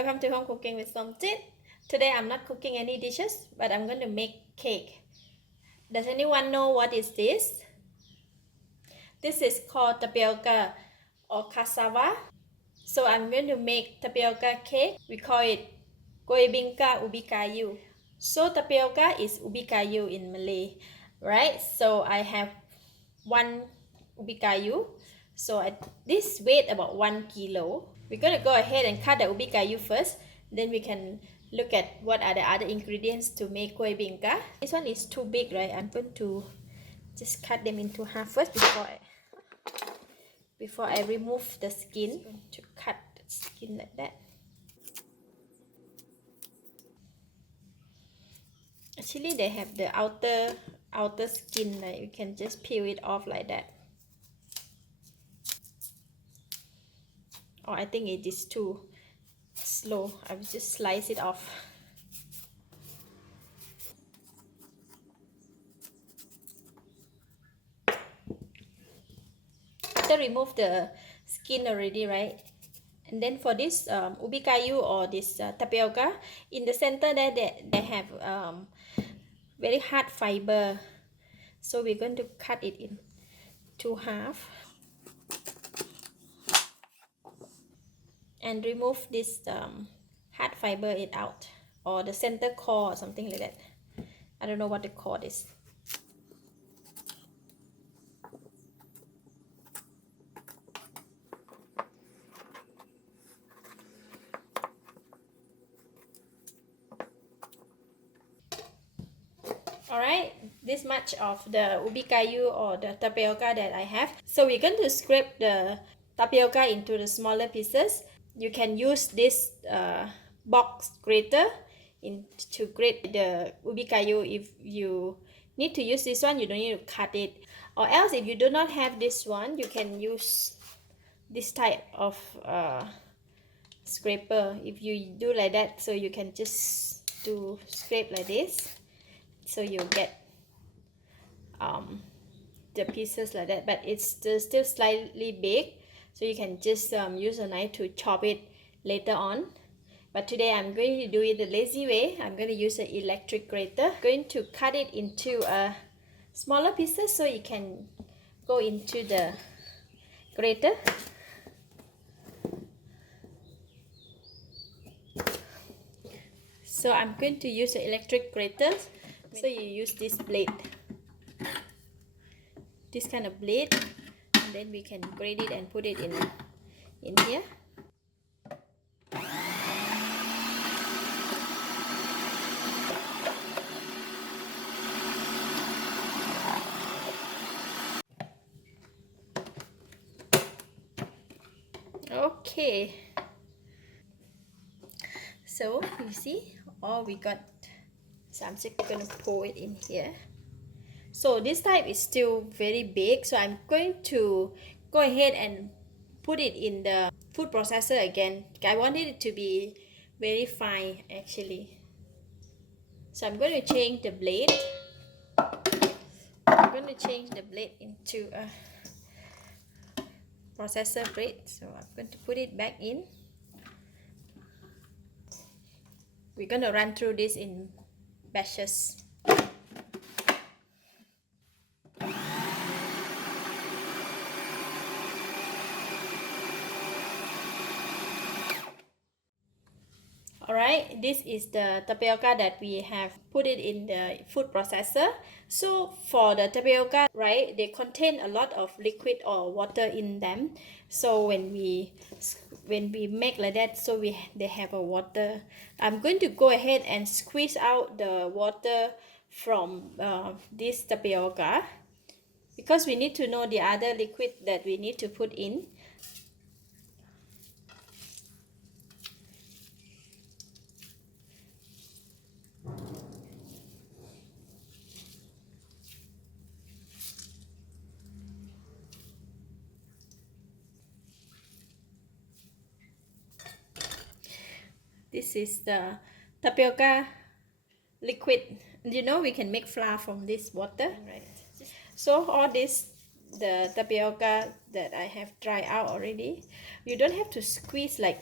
Welcome to Home Cooking with Somjit. Today I'm not cooking any dishes, but I'm going to make cake. Does anyone know what is this? This is called tapioca or cassava. So I'm going to make tapioca cake. We call it Kuih Bingka Ubi Kayu. So tapioca is ubi kayu in Malay, right? So I have one ubi kayu. So this weight about 1 kilo. We're going to go ahead and cut the ubi kayu first. Then we can look at what are the other ingredients to make kuih bingka. This one is too big, right? I'm going to just cut them into half first before I remove the skin. To cut the skin like that. Actually, they have the outer skin, like you can just peel it off like that. Or I think it is too slow. I will just slice it off. After remove the skin already, right? And then for this ubi kayu or this tapioca, in the center there they have very hard fiber. So we're going to cut it into half and remove this hard fiber out, or the center core or something like that. I don't know what to call this. Alright, this much of the ubi kayu or the tapioca that I have. So we're going to scrape the tapioca into the smaller pieces. You can use this box grater to grate the ubi kayu. If you need to use this one, you don't need to cut it. Or else, if you do not have this one, you can use this type of scraper. If you do like that, so you can just do scrape like this. So you get the pieces like that, but it's still slightly big, so you can just use a knife to chop it later on. But today I'm going to do it the lazy way. I'm going to use an electric grater. I'm going to cut it into smaller pieces so you can go into the grater. So I'm going to use the electric grater. So you use this blade, this kind of blade, and then we can grate it and put it in here. Okay, so you see all we got. So I'm just gonna pour it in here. So this type is still very big, so I'm going to go ahead and put it in the food processor again. I wanted it to be very fine actually. So I'm going to change the blade. I'm going to change the blade into a processor blade. So I'm going to put it back in. We're going to run through this in batches. Alright, this is the tapioca that we have put it in the food processor. So for the tapioca, right, they contain a lot of liquid or water in them. So when we make like that, so they have a water. I'm going to go ahead and squeeze out the water from this tapioca, because we need to know the other liquid that we need to put in. This is the tapioca liquid. You know, we can make flour from this water, right? So all this, the tapioca that I have dried out already, you don't have to squeeze like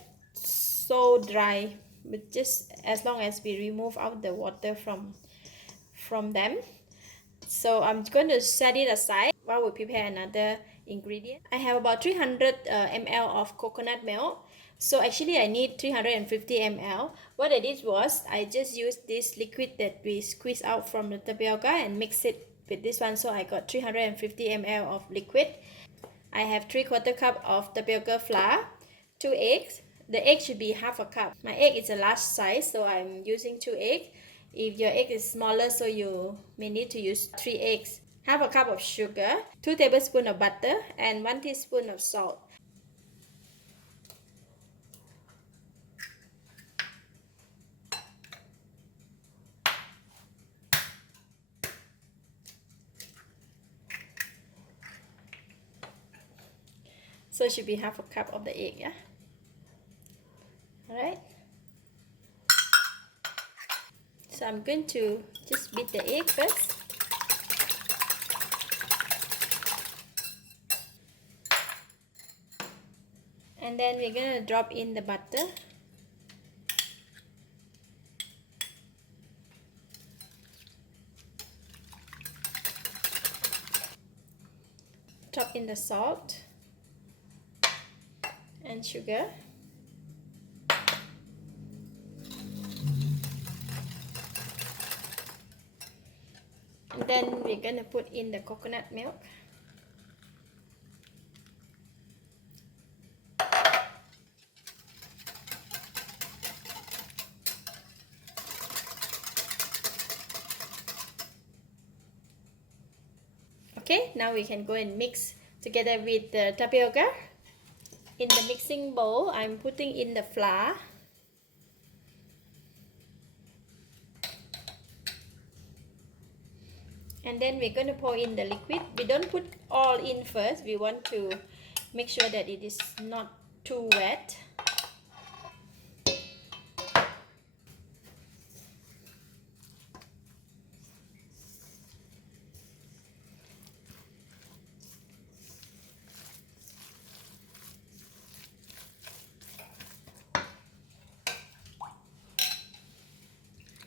so dry, but just as long as we remove out the water from them. So I'm going to set it aside while we prepare another ingredient. I have about 300 ml of coconut milk. So actually I need 350 ml. What I did was I just used this liquid that we squeeze out from the tapioca and mix it with this one. So I got 350 ml of liquid. I have 3/4 cup of tapioca flour, 2 eggs. The egg should be half a cup. My egg is a large size, so I'm using 2 eggs. If your egg is smaller, so you may need to use 3 eggs. Half a cup of sugar, 2 tablespoons of butter, and 1 teaspoon of salt. So it should be half a cup of the egg, yeah? Alright. So I'm going to just beat the egg first. And then we're going to drop in the butter. Drop in the salt and sugar. And then we're going to put in the coconut milk. Okay, now we can go and mix together with the tapioca. In the mixing bowl, I'm putting in the flour. And then we're going to pour in the liquid. We don't put all in first. We want to make sure that it is not too wet.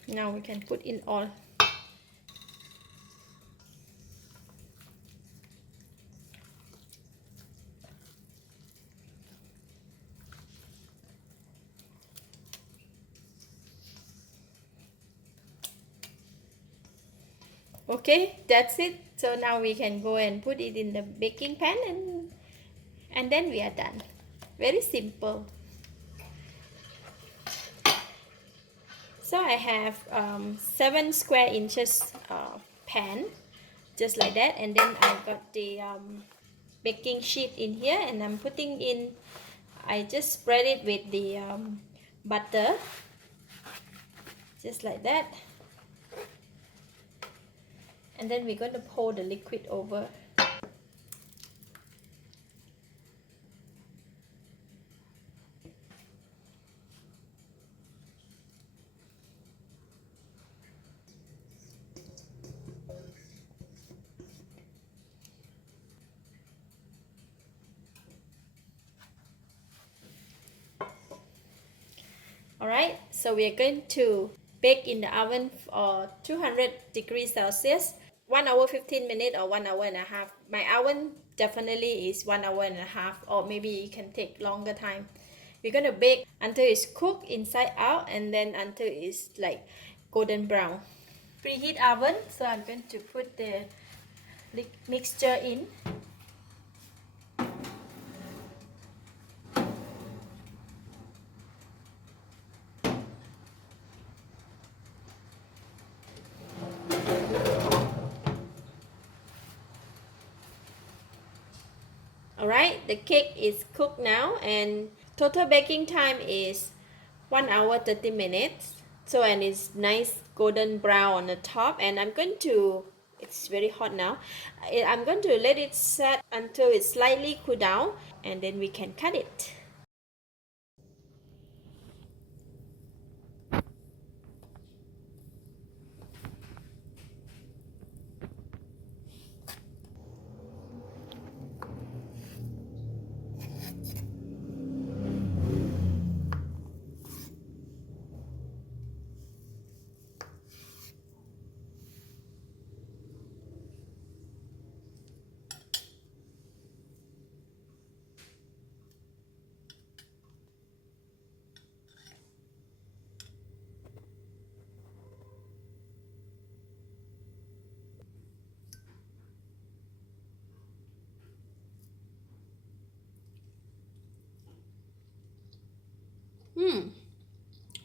Now we can put in all. Okay, that's it. So now we can go and put it in the baking pan and then we are done. Very simple. So I have 7 square inches pan, just like that, and then I've got the baking sheet in here, and I'm putting in, I just spread it with the butter, just like that, and then we're going to pour the liquid over. Alright, so we are going to bake in the oven for 200 degrees Celsius, 1 hour 15 minutes or 1 hour and a half. My oven definitely is 1 hour and a half, or maybe it can take longer time. We're going to bake until it's cooked inside out, and then until it's like golden brown. Preheat oven, so I'm going to put the mixture in. Alright, the cake is cooked now, and total baking time is 1 hour 30 minutes. So, and it's nice golden brown on the top, and I'm going to, it's very hot now, I'm going to let it set until it's slightly cool down, and then we can cut it.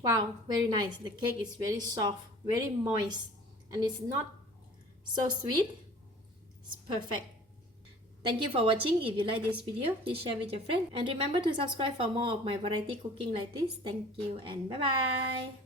Wow, very nice. The cake is very soft, very moist, and it's not so sweet. It's perfect. Thank you for watching. If you like this video, please share with your friends. And remember to subscribe for more of my variety cooking like this. Thank you and bye bye.